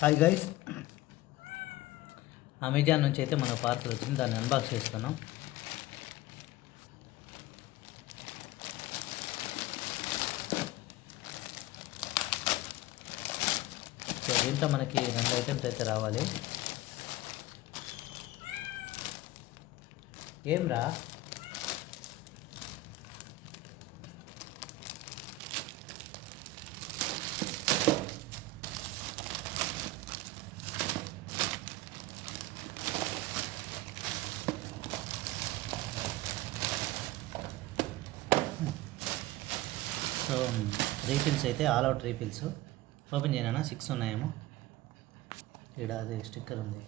Hi guys, Amazon నుంచి అయితే మన పార్సల్ వచ్చింది. దాన్ని అన్బాక్స్ చేస్తున్నాం. సో దీంట్లో మనకి 2 ఐటమ్స్ అయితే రావాలి. ఏం రా సో రీఫిల్స్ అయితే ఆల్ అవుట్ రీఫిల్స్ ఓపెన్ చేయనా? 6 ఉన్నాయేమో. ఇక్కడ అది స్టిక్కర్ ఉంది.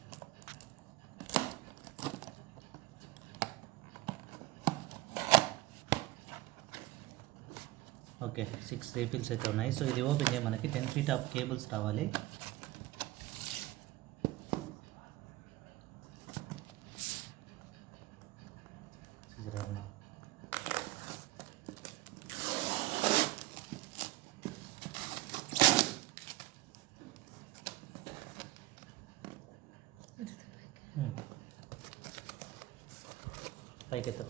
ఓకే, 6 రీఫిల్స్ అయితే ఉన్నాయి. సో ఇది ఓపెన్ చేయ మనకి 10 feet ఆఫ్ కేబుల్స్ రావాలి. పైకి ఎత్తు.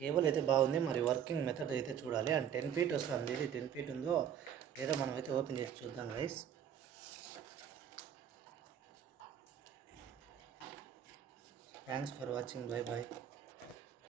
కేబుల్ అయితే బాగుంది, మరి వర్కింగ్ మెథడ్ అయితే చూడాలి. అండ్ 10 feet వస్తుంది. ఇది 10 feet ఉందో లేదో మనం అయితే ఓపెన్ చేసి చూద్దాం guys. Thanks for watching. Bye bye.